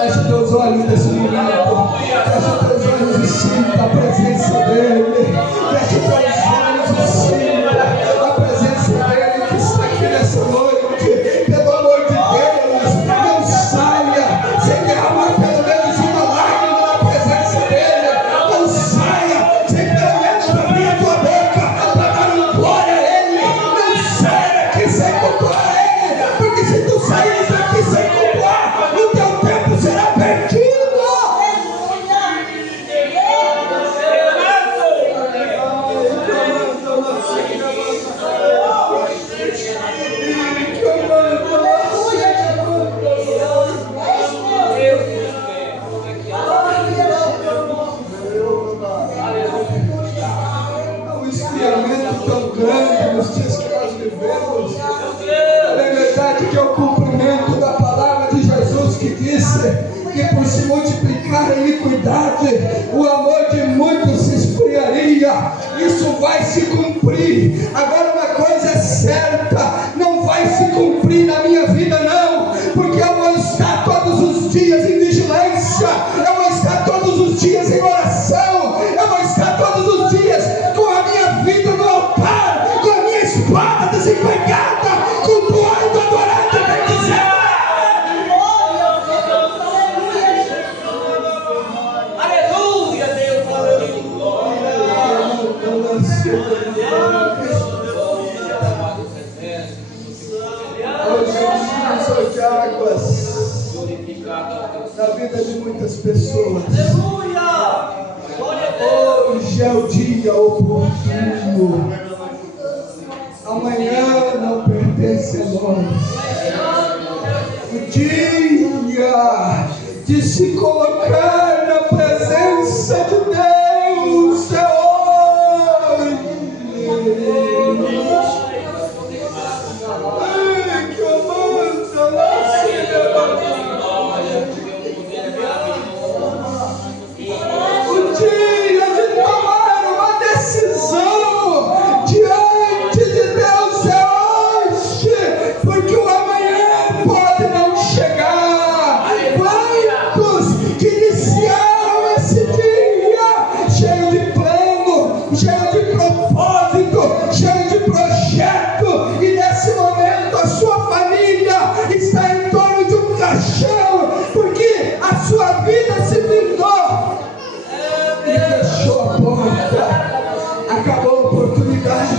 Feche teus olhos nesse momento. Feche teus olhos e sinta a presença dele. Feche teus olhos e sinta a presença dele que está aqui nessa noite. Pelo amor de Deus, não saia sem derramar pelo menos uma lágrima na presença dele. Não saia sem pelo menos abrir a tua boca para dar uma glória a ele. Não saia daqui sem cultuar a ele, porque se tu saíres daqui sem cultuar, o teu tempo será perdido. O esfriamento tão grande nos dias que nós vivemos. É verdade que é o cumprimento da palavra de Jesus que disse que por se multiplicar a iniquidade, o amor de muitos se esfriaria. Isso vai se cumprir. Agora uma coisa é certa, não vai se cumprir na minha vida não, porque eu vou estar todos os dias em vigilância, eu vou estar todos os dias em oração, eu vou estar todos os dias com a minha vida no altar, com a minha espada desempenhada, cultuando, adorando, bendizendo. Aleluia, Deus, Hoje são de águas na vida de muitas pessoas. aleluia, glória a Deus. Hoje é o dia oportuno. Amanhã não pertence a nós. O dia de se colocar na presença de Deus é hoje. Ai, que amansa, o dia de tomar uma decisão diante de Deus é hoje, porque o amanhã pode não chegar. Quantos que iniciaram esse dia cheio de plano, cheio de propósito, cheio de projeto, e nesse momento a sua família está em torno de um caixão, porque a sua vida se findou e fechou a porta, acabou a oportunidade,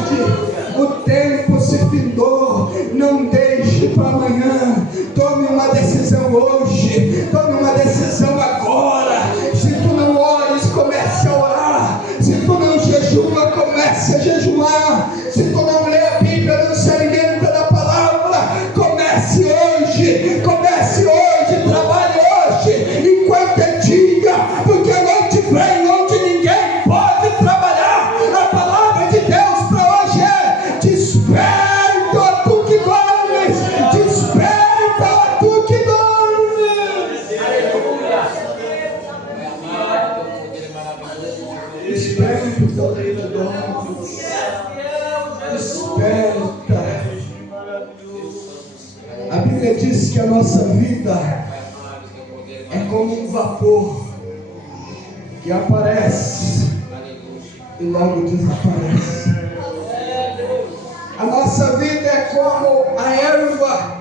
o tempo se findou. Não deixe para amanhã, tome uma decisão hoje, tome uma decisão agora. Se tu não ores, comece a orar. Se tu não jejua, comece a jejuar. Se tu não lê a Bíblia, não se alimenta da palavra, comece hoje, trabalhe hoje, enquanto é dia, porque a noite vem onde ninguém pode trabalhar. A palavra de Deus para hoje é: desperta, ó tu que dormes, desperta, ó tu que dormes. Desperta, ó tu que dormes, desperta. A Bíblia diz que a nossa vida é como um vapor que aparece e logo desaparece. A nossa vida é como a erva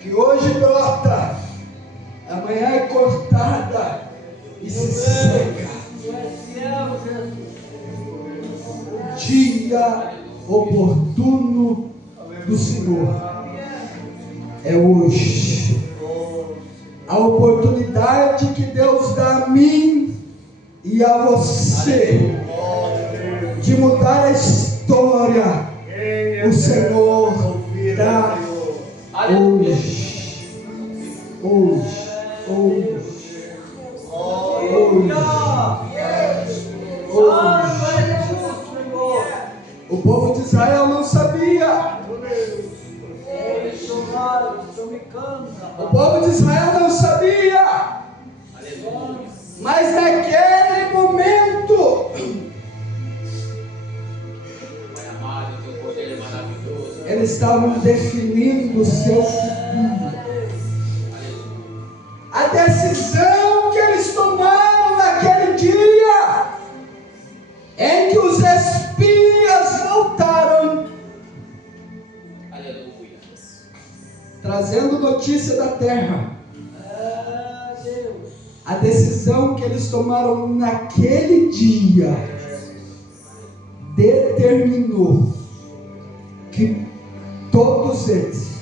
que hoje brota, amanhã é cortada e se seca. Dia oportuno do Senhor é hoje. A oportunidade que Deus dá a mim e a você de mudar a história, o Senhor dá hoje. Hoje. O povo de Israel não sabia. O povo de Israel não sabia. Mas naquele momento eles estavam definindo o seu futuro. A decisão que eles tomaram naquele dia, em que os espias voltaram, Aleluia. trazendo notícia da terra. A decisão que eles tomaram naquele dia determinou que todos eles,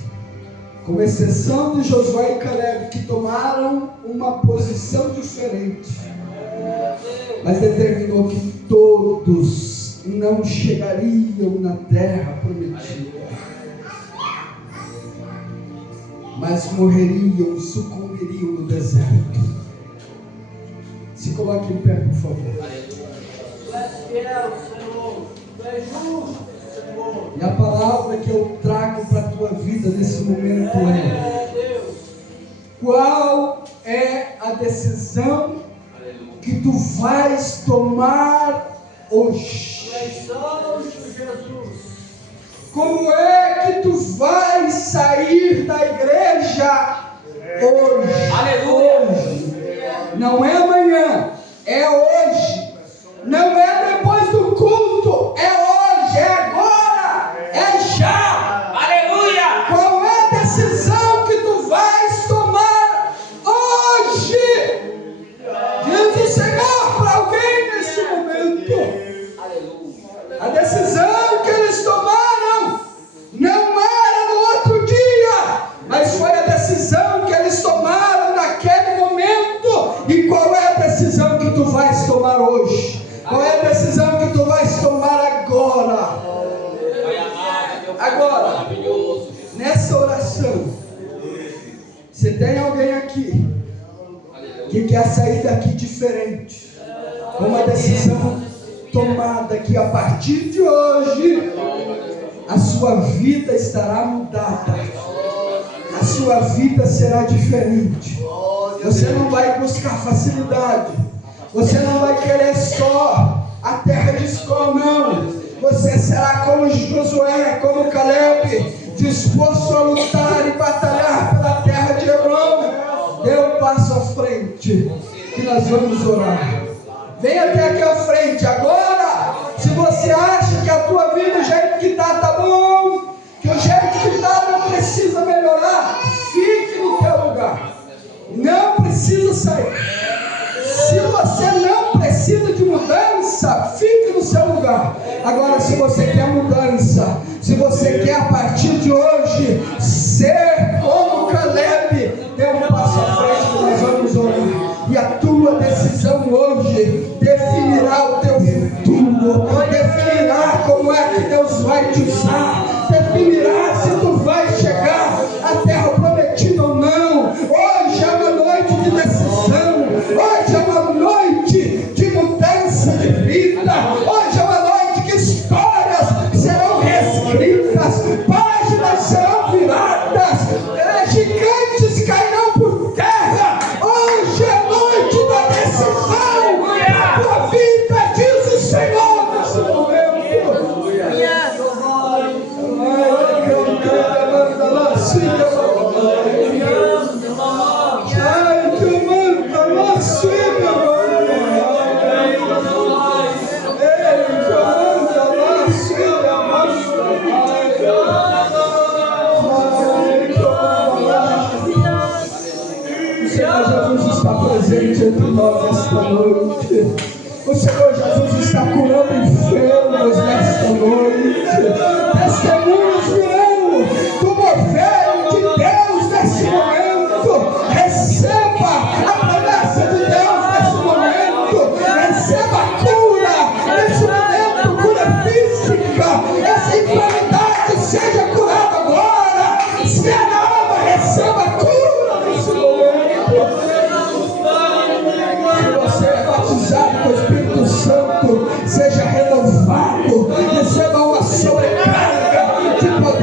com exceção de Josué e Caleb, que tomaram uma posição diferente, mas determinou que todos não chegariam na terra prometida, mas morreriam, sucumbiriam no deserto. Se coloque em pé, por favor. Tu és fiel, Senhor. Tu és justo, Senhor. E a palavra que eu trago para a tua vida nesse momento é: Deus. qual é a decisão que tu vais tomar hoje? Tu és santo, Jesus. Como é que tu vais sair da igreja hoje? Aleluia. Hoje. Não é amanhã, é hoje. Não é depois do culto, é hoje, é agora, é já. Aleluia. Qual é a decisão que tu vais tomar hoje? Diz o Senhor para alguém nesse momento. Aleluia. A decisão que eles tomaram não era no outro dia, mas foi a decisão que eles tomaram naquele momento. E qual é a decisão que tu vais tomar hoje? Qual é a decisão que tu vais tomar agora? Agora, nessa oração, se tem alguém aqui que quer sair daqui diferente, com uma decisão tomada, que a partir de hoje a sua vida estará mudada, a sua vida será diferente. Você não vai buscar facilidade, você não vai querer só a terra de escola, não. Você será como Josué, como Caleb, disposto a lutar e batalhar pela terra de Hebron. Dê um passo à frente, que nós vamos orar. Vem até aqui à frente agora. Se você acha que a tua vida, o jeito que está bom, que o jeito que está não precisa melhorar, fique no teu lugar. Não precisa sair. Se você não precisa de mudança, fique no seu lugar. Agora, se você quer mudança, se você quer a partir de hoje ser como Caleb, dê um passo à frente que nós vamos orar. E a tua decisão hoje definirá o teu futuro, definirá como é que Deus vai te usar, definirá se tu vai chegar à terra prometida ou não. Hoje é uma noite de decisão, hoje é uma noite de mudança de vida, hoje é uma noite que histórias serão reescritas, páginas serão viradas, gigantes cairão por terra. Hoje é noite da decisão da tua vida, diz o Senhor nesse momento. Presente entre nós esta noite. O Senhor Jesus está curando enfermos nesta noite. Testemunhos virão do mover de Deus nesse momento. Receba a promessa de Deus nesse momento. Receba a cura nesse momento, cura física. Essa enfermidade seja curada agora. Se é nova, receba a cura nesse momento. Com o Espírito Santo, seja renovado, receba uma sobrecarga de poder.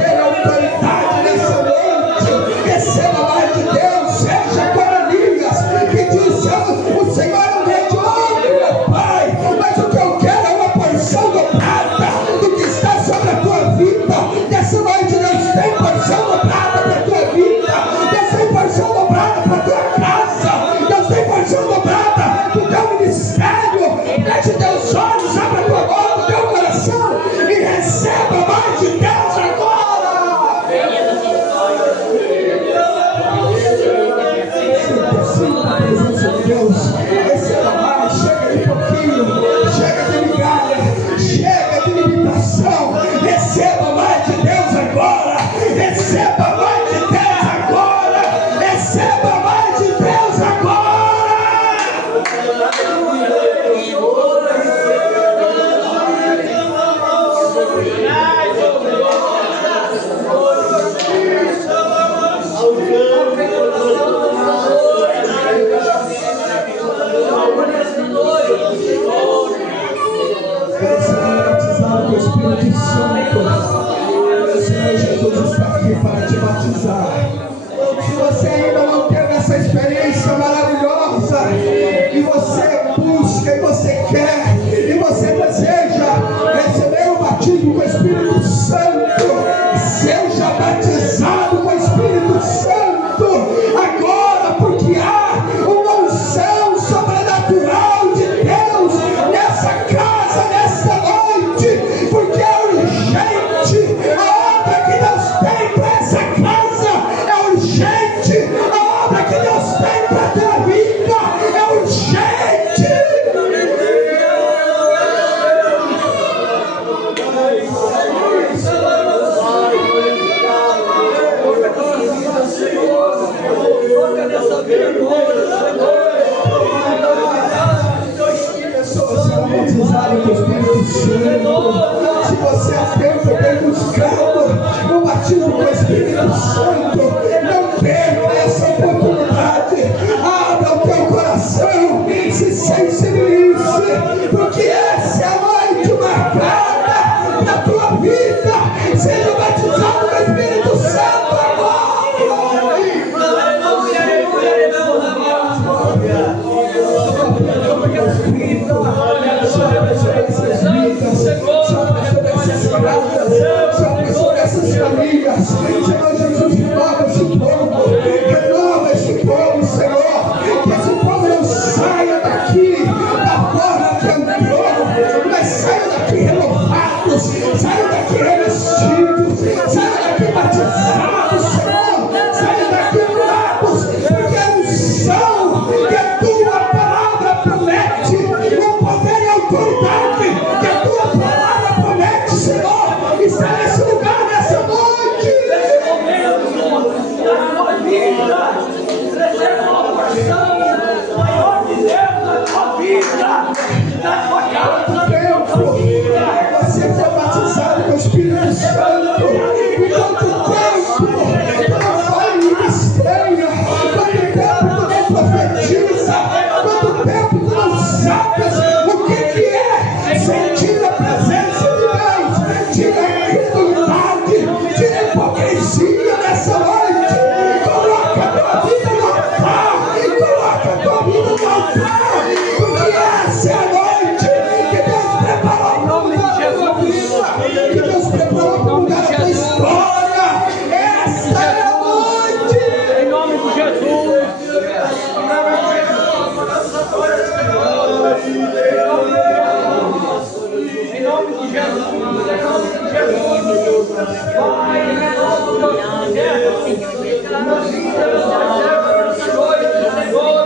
Deus. Receba mais, chega de pouquinho, chega de migalha, chega de limitação. Receba mais de Deus agora. Receba mais de Deus agora. Receba mais de Deus agora. Com o Espírito Santo, o Senhor Jesus está aqui para te batizar. Se você ainda não teve essa experiência maravilhosa, e você busca, e você quer, e você deseja receber o batismo com o Espírito Santo, seja batizado com o Espírito Santo agora, porque há uma unção sobrenatural de Deus nessa casa, nessa noite, porque é urgente. A obra que Deus tem para essa casa é urgente. A obra que Deus tem para a tua vida é urgente. Pessoas serão batizadas com o Espírito Santo. Se você há tempo tem buscado o batismo com o Espírito Santo, não perca essa oportunidade. Abra o teu coração, se sensibilize, porque essa é a noite marcada da tua vida. Seja batizado com o Espírito Santo agora. Sobre essas famílias, Senhor Jesus, renova esse povo, Senhor, que esse povo não saia daqui da forma que entrou, mas saia daqui renovados, saia daqui revestidos, saia daqui batizados, Senhor, saia daqui curados, porque a unção que a tua palavra promete, o poder e a autoridade que a tua palavra promete, Senhor, está nesse lugar, nessa noite. Receba uma porção maior de Deus na tua vida, na tua casa, na tua vida. Você foi batizado com o Espírito Santo. E quanto tempo tu não fala em língua estranha? Quanto tempo tu não profetiza? Quanto tempo tu não sabes o que é sentir a presença de Deus? Tira a incredulidade, tira a hipocrisia nessa noite. Coloca a tua vida no altar. Coloca a tua vida no altar. Porque essa é a noite que Deus preparou para mudar a tua vida. Que Deus preparou para mudar a tua história. Esta é a noite. Em nome de Jesus. Em nome de Jesus. Pai, renova os teus projetos na vida dos teus servos, Senhor.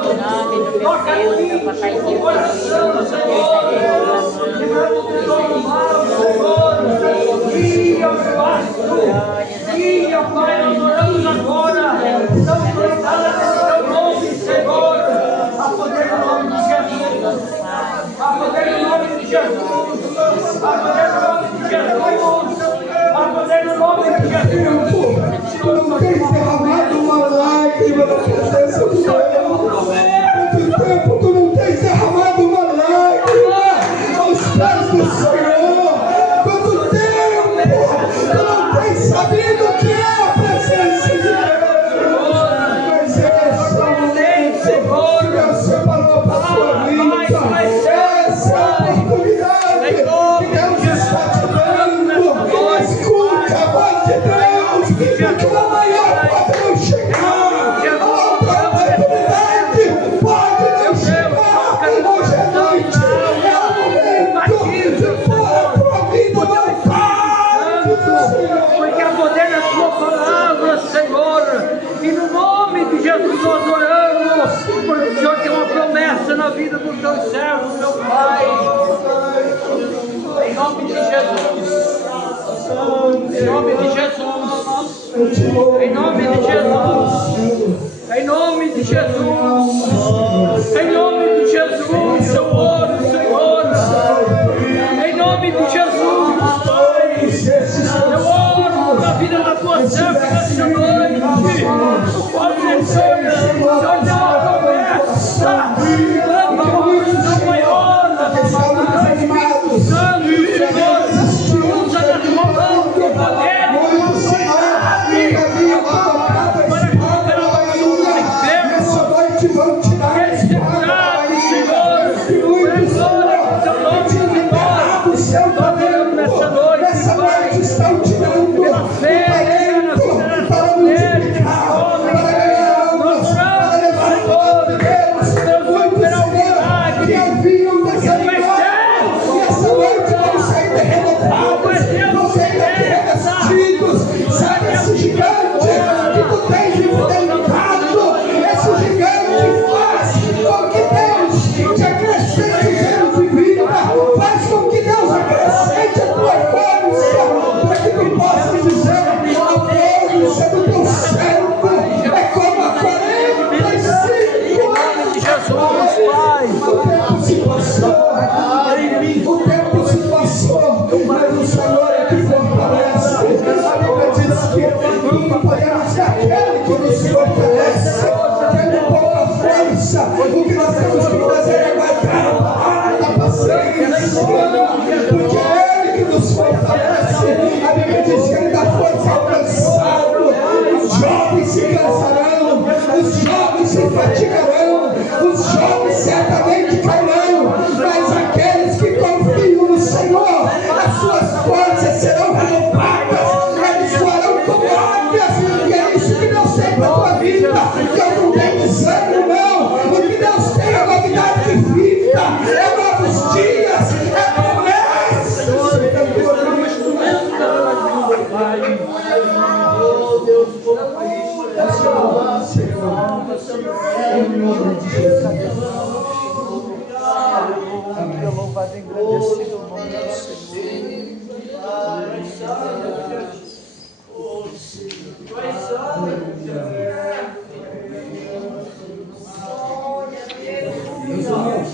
Toca em mim, o coração, Senhor. Livramos do mal, Senhor. Guia o passo. Guia, Pai, nós oramos agora. Estamos conectados no teu nome, Senhor. A poder no nome de Jesus. A poder no nome de Jesus. A poder no nome de Jesus. A poder no nome de Jesus. Tu não tens derramado uma lágrima na presença do Senhor. Quanto tempo tu não tens derramado uma lágrima aos pés do Senhor? Quanto tempo tu não tens sabido o que é a presença de Deus? Mas esse é o momento que Deus separou para a tua vida. Essa é a oportunidade que Deus está te dando. Escuta a voz de Deus, porque o amanhã pode não chegar. nome de Jesus nós oramos, porque o Senhor tem uma promessa na vida dos teus servos, meu Pai. Em nome de Jesus. Em nome de Jesus. Em nome de Jesus. Em nome de Jesus. Em nome de Jesus. Eu oro, Senhor. Em nome de Jesus, Pai. Eu oro na vida da tua serva nesta noite. O qual Senhor deu uma promessa. Grande condição maior. Espírito Santo, Senhor. Usa na tua mão o teu poder. O que nós temos que fazer é aguardar a palavra da paciência, porque é Ele que nos fortalece. A Bíblia diz que Ele dá força ao cansado. Os jovens se cansarão, os jovens se fatigarão, os jovens certamente cairão, mas aqueles que confiam no Senhor, as suas forças serão renovadas, eles voarão como águias. E é isso que Deus tem para a tua vida, que eu não tenho desânimo, não. O que Deus tem é novidade de vida, é novos dias, é promessas. Oh Deus, Senhor, em nome de Jesus. Amém. Louvado e engrandecido o nome do Senhor. Meus irmãos,